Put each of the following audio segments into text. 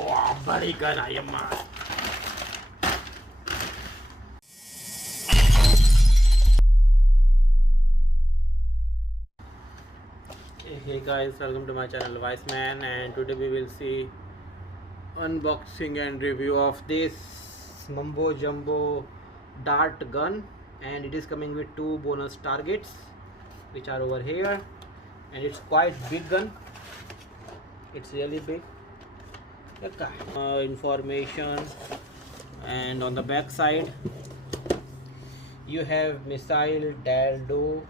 Wow, body gun, I am man. Hey guys, welcome to my channel Viceman, and today we will see unboxing and review of this Mumbo Jumbo dart gun, and it is coming with 2 bonus targets which are over here, and it's quite big gun. It's really big. Information, and on the back side you have missile dildo,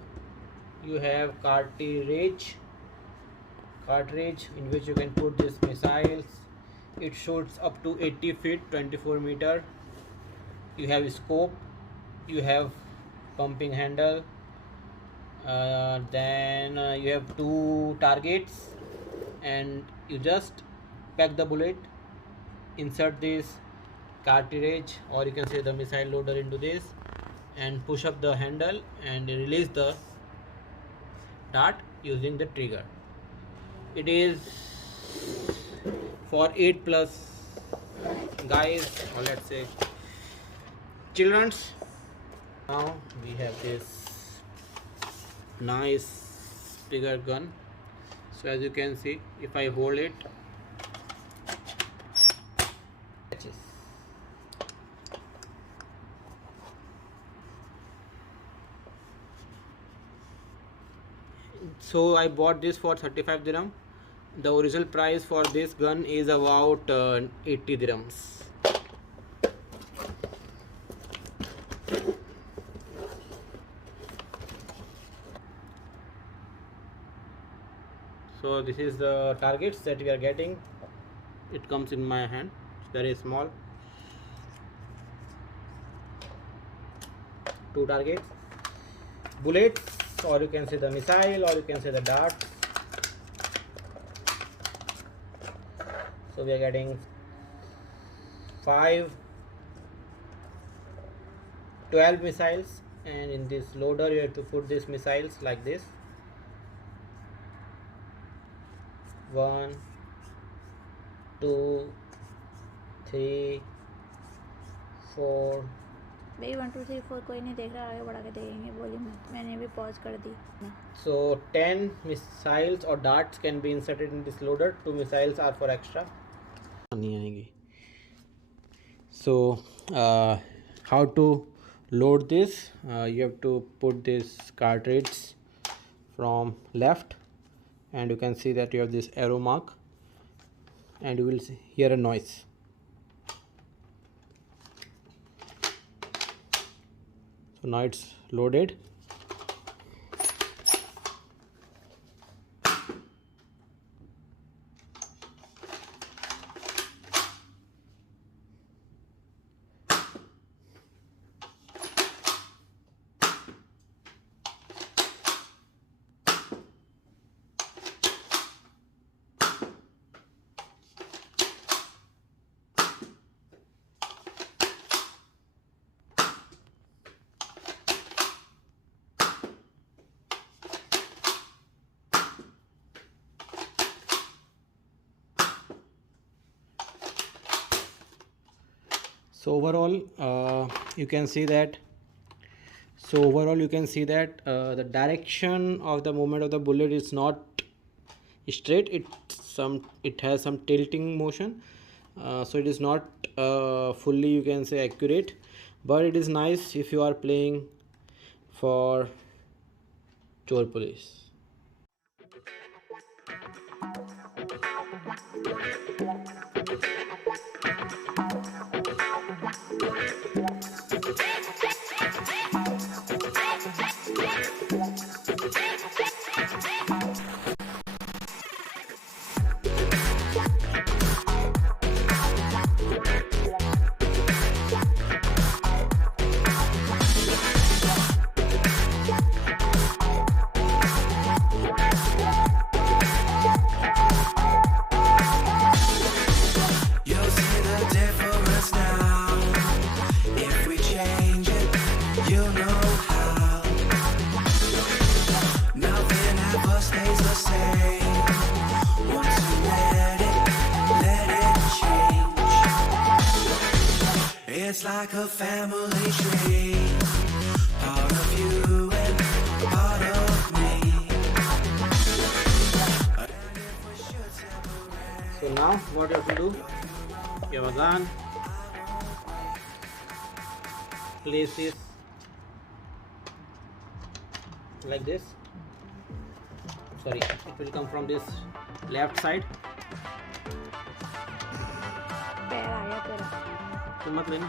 you have cartridge in which you can put these missiles. It shoots up to 80 feet 24-meter. You have scope, you have pumping handle, then you have 2 targets, and you just pack the bullet, insert this cartridge or you can say the missile loader into this, and push up the handle and release the dart using the trigger. It is for 8+ guys, or let's say children's. Now we have this nice bigger gun. So as you can see, if I hold it, so I bought this for 35 dirham. The original price for this gun is about 80 dirhams. So this is the targets that we are getting. It comes in my hand. It's very small. 2 targets, bullets, or you can say the missile, or you can say the dart. So we are getting 12 missiles, and in this loader you have to put these missiles like this. 1 2 3 4. भाई 1 2 3 4 कोई नहीं देख रहा, आगे बढ़ा के देखेंगे, volume मैंने भी पॉज कर दी. So 10 missiles or darts can be inserted in this loader. 2 missiles are for extra. नहीं आएंगी. So how to load this? You have to put this cartridge from left, and you can see that you have this arrow mark, and you will hear a noise. So now it's loaded. So overall you can see that the direction of the movement of the bullet is not straight. It has some tilting motion, so it is not fully, you can say, accurate, but it is nice if you are playing for chore police. like a family tree, part of you and part of me. So now what you have to do, you have a gun, place this like this. Sorry, it will come from this left side. पैर आ गया तेरा, तो मत लेना,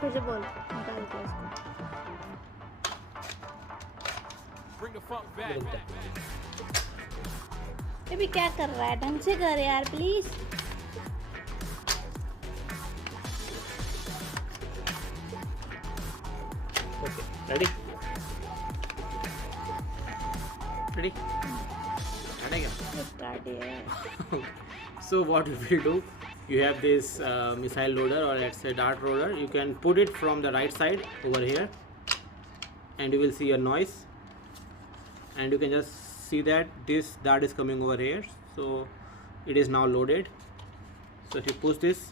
फिर से बोल, निकाल के इसको। रुक जा। ये भी क्या कर रहा है, ढंग से कर यार please. Okay, ready? Ready? Start है। So what you will do, you have this missile loader, or let's say dart loader. You can put it from the right side over here, and you will see a noise, and you can just see that this dart is coming over here. So it is now loaded. So if you push this,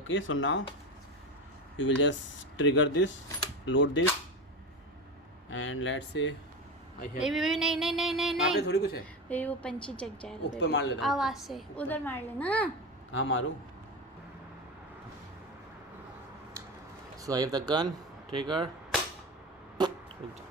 okay, so now you will just trigger this, load this, and let's say I have baby नहीं नहीं नहीं नहीं वहाँ पे नहीं थोड़ी कुछ है, बेबी वो पंछी जग जाएगा ऊपर बेबी। मार लेना, आवाज से उधर मार लेना। हाँ मारूँ। So I have the gun, trigger, रुक जा।